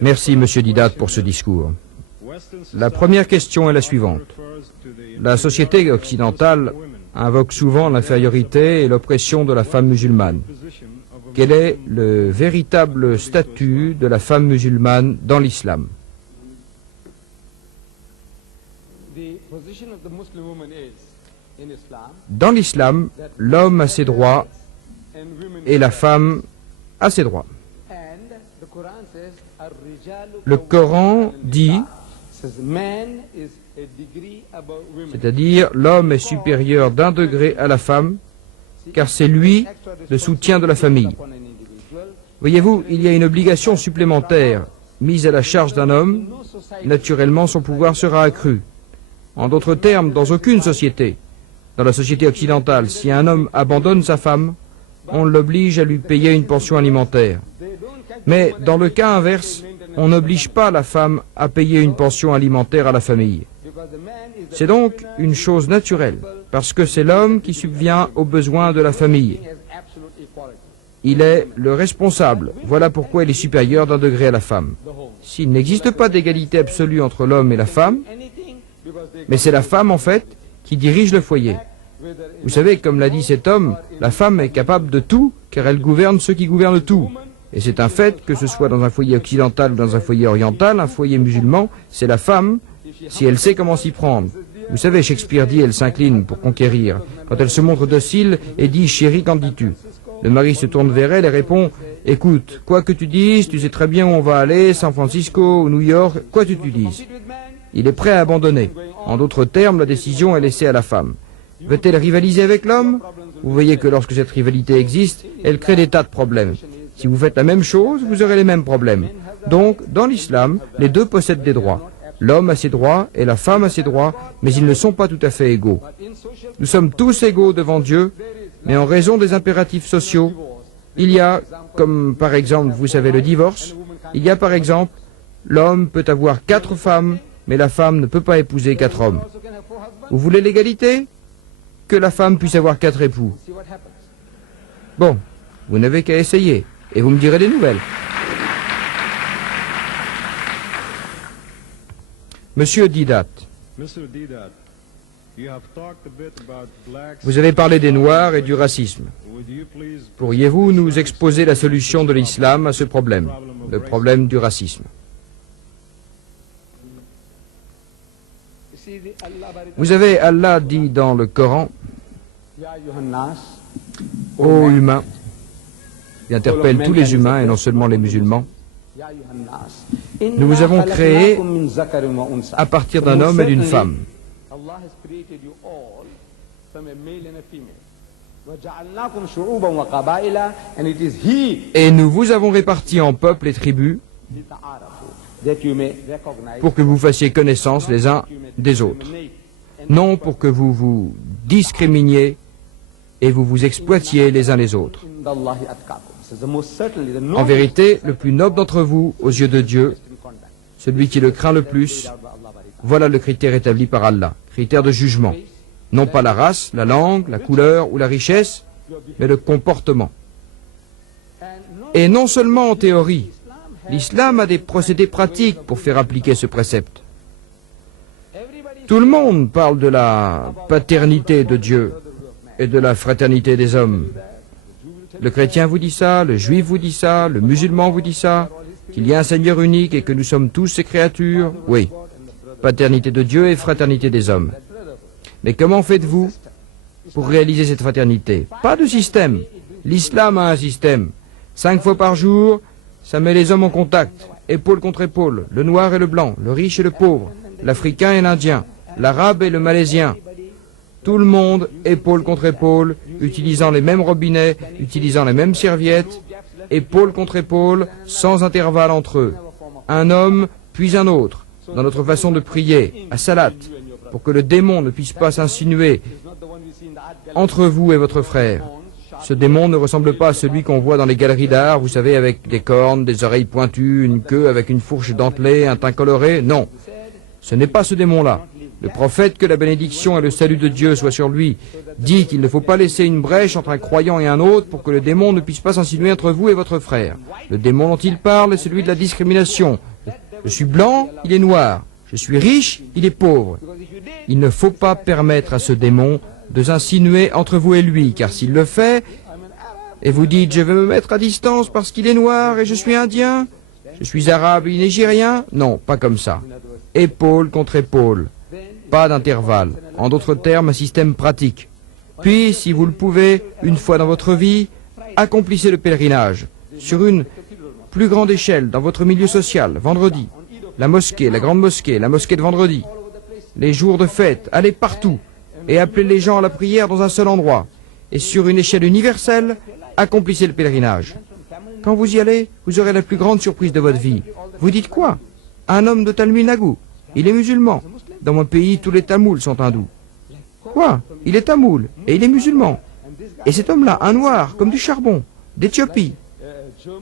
Merci, Monsieur Didat, pour ce discours. La première question est la suivante. La société occidentale invoque souvent l'infériorité et l'oppression de la femme musulmane. Quel est le véritable statut de la femme musulmane dans l'islam? Dans l'islam, l'homme a ses droits et la femme a ses droits. Le Coran dit, c'est-à-dire l'homme est supérieur d'un degré à la femme, car c'est lui le soutien de la famille. Voyez-vous, il y a une obligation supplémentaire mise à la charge d'un homme, naturellement son pouvoir sera accru. En d'autres termes, dans aucune société, dans la société occidentale, si un homme abandonne sa femme, on l'oblige à lui payer une pension alimentaire. Mais dans le cas inverse, on n'oblige pas la femme à payer une pension alimentaire à la famille. C'est donc une chose naturelle, parce que c'est l'homme qui subvient aux besoins de la famille. Il est le responsable, voilà pourquoi il est supérieur d'un degré à la femme. S'il n'existe pas d'égalité absolue entre l'homme et la femme, mais c'est la femme en fait qui dirige le foyer. Vous savez, comme l'a dit cet homme, la femme est capable de tout, car elle gouverne ceux qui gouvernent tout. Et c'est un fait, que ce soit dans un foyer occidental ou dans un foyer oriental, un foyer musulman, c'est la femme, si elle sait comment s'y prendre. Vous savez, Shakespeare dit, elle s'incline pour conquérir. Quand elle se montre docile et dit, chérie, qu'en dis-tu? Le mari se tourne vers elle et répond, écoute, quoi que tu dises, tu sais très bien où on va aller, San Francisco ou New York, quoi que tu dises. Il est prêt à abandonner. En d'autres termes, la décision est laissée à la femme. Veut-elle rivaliser avec l'homme? Vous voyez que lorsque cette rivalité existe, elle crée des tas de problèmes. Si vous faites la même chose, vous aurez les mêmes problèmes. Donc, dans l'islam, les deux possèdent des droits. L'homme a ses droits et la femme a ses droits, mais ils ne sont pas tout à fait égaux. Nous sommes tous égaux devant Dieu, mais en raison des impératifs sociaux, il y a, comme par exemple, vous savez, le divorce, il y a par exemple, l'homme peut avoir 4 femmes, mais la femme ne peut pas épouser 4 hommes. Vous voulez l'égalité? Que la femme puisse avoir 4 époux. Bon, vous n'avez qu'à essayer, et vous me direz des nouvelles. Monsieur Didat, vous avez parlé des Noirs et du racisme. Pourriez-vous nous exposer la solution de l'islam à ce problème, le problème du racisme? Vous avez, Allah dit dans le Coran, ô humains, il interpelle tous les humains et non seulement les musulmans, nous vous avons créé à partir d'un homme et d'une femme. Et nous vous avons répartis en peuples et tribus pour que vous fassiez connaissance les uns des autres, non pour que vous vous discriminiez et vous vous exploitiez les uns les autres. En vérité, le plus noble d'entre vous, aux yeux de Dieu, celui qui le craint le plus, voilà le critère établi par Allah, critère de jugement. Non pas la race, la langue, la couleur ou la richesse, mais le comportement. Et non seulement en théorie, l'islam a des procédés pratiques pour faire appliquer ce précepte. Tout le monde parle de la paternité de Dieu et de la fraternité des hommes. Le chrétien vous dit ça, le juif vous dit ça, le musulman vous dit ça, qu'il y a un Seigneur unique et que nous sommes tous ses créatures. Oui, paternité de Dieu et fraternité des hommes. Mais comment faites-vous pour réaliser cette fraternité? Pas de système. L'islam a un système. 5 fois par jour, ça met les hommes en contact, épaule contre épaule, le noir et le blanc, le riche et le pauvre, l'Africain et l'Indien, l'Arabe et le Malaisien. Tout le monde, épaule contre épaule, utilisant les mêmes robinets, utilisant les mêmes serviettes, épaule contre épaule, sans intervalle entre eux. Un homme, puis un autre, dans notre façon de prier, à salat, pour que le démon ne puisse pas s'insinuer entre vous et votre frère. Ce démon ne ressemble pas à celui qu'on voit dans les galeries d'art, vous savez, avec des cornes, des oreilles pointues, une queue avec une fourche dentelée, un teint coloré. Non, ce n'est pas ce démon-là. Le prophète, que la bénédiction et le salut de Dieu soient sur lui, dit qu'il ne faut pas laisser une brèche entre un croyant et un autre pour que le démon ne puisse pas s'insinuer entre vous et votre frère. Le démon dont il parle est celui de la discrimination. Je suis blanc, il est noir. Je suis riche, il est pauvre. Il ne faut pas permettre à ce démon de s'insinuer entre vous et lui, car s'il le fait, et vous dites « je vais me mettre à distance parce qu'il est noir et je suis indien, je suis arabe et nigérien », non, pas comme ça. Épaule contre épaule, pas d'intervalle. En d'autres termes, un système pratique. Puis, si vous le pouvez, une fois dans votre vie, accomplissez le pèlerinage, sur une plus grande échelle, dans votre milieu social, vendredi. La mosquée, la grande mosquée, la mosquée de vendredi. Les jours de fête, allez partout et appelez les gens à la prière dans un seul endroit. Et sur une échelle universelle, accomplissez le pèlerinage. Quand vous y allez, vous aurez la plus grande surprise de votre vie. Vous dites quoi? Un homme de Tamil Nadu, il est musulman. Dans mon pays, tous les Tamouls sont hindous. Quoi? Il est tamoul et il est musulman. Et cet homme-là, un noir, comme du charbon, d'Éthiopie.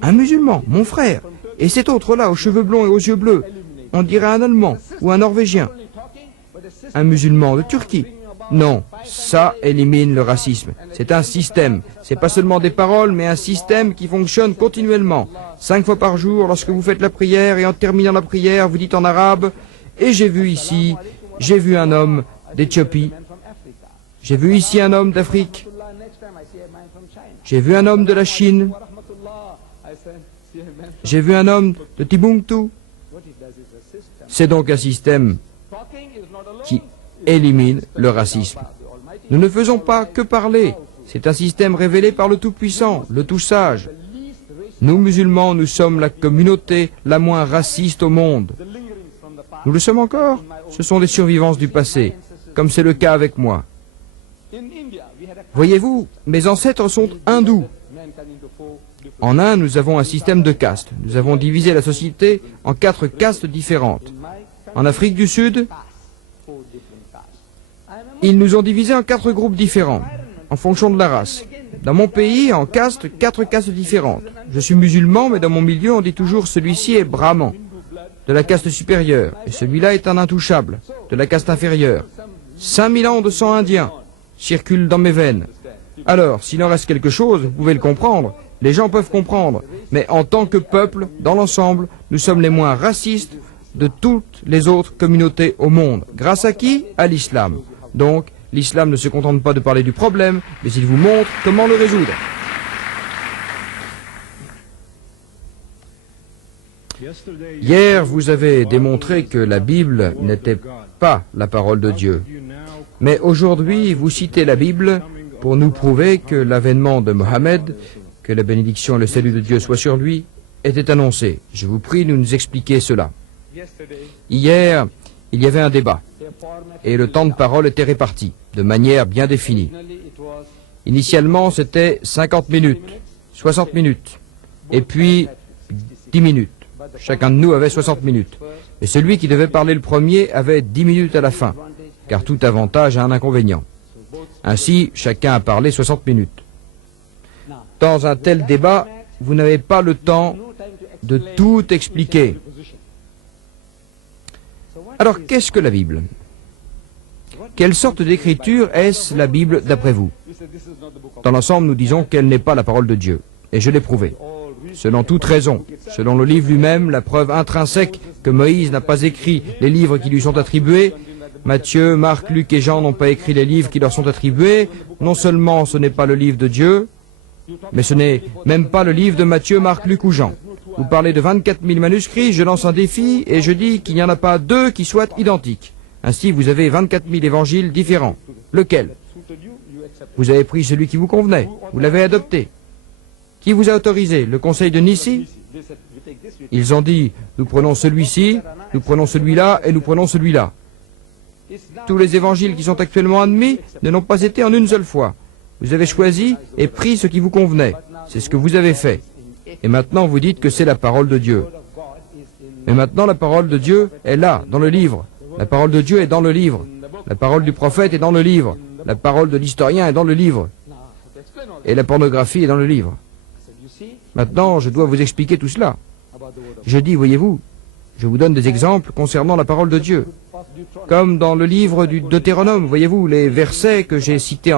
Un musulman, mon frère. Et cet autre-là, aux cheveux blonds et aux yeux bleus, on dirait un Allemand ou un Norvégien. Un musulman de Turquie. Non, ça élimine le racisme. C'est un système. C'est pas seulement des paroles, mais un système qui fonctionne continuellement. 5 fois par jour, lorsque vous faites la prière, et en terminant la prière, vous dites en arabe, et j'ai vu ici, j'ai vu un homme d'Éthiopie, j'ai vu ici un homme d'Afrique, j'ai vu un homme de la Chine, j'ai vu un homme de Timbuktu. C'est donc un système qui élimine le racisme. Nous ne faisons pas que parler. C'est un système révélé par le Tout-Puissant, le Tout-Sage. Nous, musulmans, nous sommes la communauté la moins raciste au monde. Nous le sommes encore. Ce sont des survivances du passé, comme c'est le cas avec moi. Voyez-vous, mes ancêtres sont hindous. En Inde, nous avons un système de castes. Nous avons divisé la société en 4 castes différentes. En Afrique du Sud, ils nous ont divisés en 4 groupes différents, en fonction de la race. Dans mon pays, en castes, 4 castes différentes. Je suis musulman, mais dans mon milieu, on dit toujours celui-ci est brahman, de la caste supérieure, et celui-là est un intouchable, de la caste inférieure. 5000 ans de sang indien circulent dans mes veines. Alors, s'il en reste quelque chose, vous pouvez le comprendre. Les gens peuvent comprendre, mais en tant que peuple, dans l'ensemble, nous sommes les moins racistes de toutes les autres communautés au monde. Grâce à qui? À l'islam. Donc, l'islam ne se contente pas de parler du problème, mais il vous montre comment le résoudre. Hier, vous avez démontré que la Bible n'était pas la parole de Dieu. Mais aujourd'hui, vous citez la Bible pour nous prouver que l'avènement de Mohammed, que la bénédiction et le salut de Dieu soient sur lui, était annoncé. Je vous prie de nous expliquer cela. Hier, il y avait un débat, et le temps de parole était réparti, de manière bien définie. Initialement, c'était 50 minutes, 60 minutes, et puis 10 minutes. Chacun de nous avait 60 minutes. Et celui qui devait parler le premier avait 10 minutes à la fin, car tout avantage a un inconvénient. Ainsi, chacun a parlé 60 minutes. Dans un tel débat, vous n'avez pas le temps de tout expliquer. Alors, qu'est-ce que la Bible? Quelle sorte d'écriture est-ce la Bible d'après vous? Dans l'ensemble, nous disons qu'elle n'est pas la parole de Dieu. Et je l'ai prouvé. Selon toute raison, selon le livre lui-même, la preuve intrinsèque que Moïse n'a pas écrit les livres qui lui sont attribués, Matthieu, Marc, Luc et Jean n'ont pas écrit les livres qui leur sont attribués, non seulement ce n'est pas le livre de Dieu, mais ce n'est même pas le livre de Matthieu, Marc, Luc ou Jean. Vous parlez de 24 000 manuscrits, je lance un défi et je dis qu'il n'y en a pas 2 qui soient identiques. Ainsi, vous avez 24 000 évangiles différents. Lequel? Vous avez pris celui qui vous convenait, vous l'avez adopté. Qui vous a autorisé? Le conseil de Nissi? Ils ont dit, nous prenons celui-ci, nous prenons celui-là et nous prenons celui-là. Tous les évangiles qui sont actuellement admis ne l'ont pas été en une seule fois. Vous avez choisi et pris ce qui vous convenait. C'est ce que vous avez fait. Et maintenant, vous dites que c'est la parole de Dieu. Mais maintenant, la parole de Dieu est là, dans le livre. La parole de Dieu est dans le livre. La parole du prophète est dans le livre. La parole de l'historien est dans le livre. Et la pornographie est dans le livre. Maintenant, je dois vous expliquer tout cela. Je dis, voyez-vous, je vous donne des exemples concernant la parole de Dieu. comme dans le livre du Deutéronome, voyez-vous, les versets que j'ai cités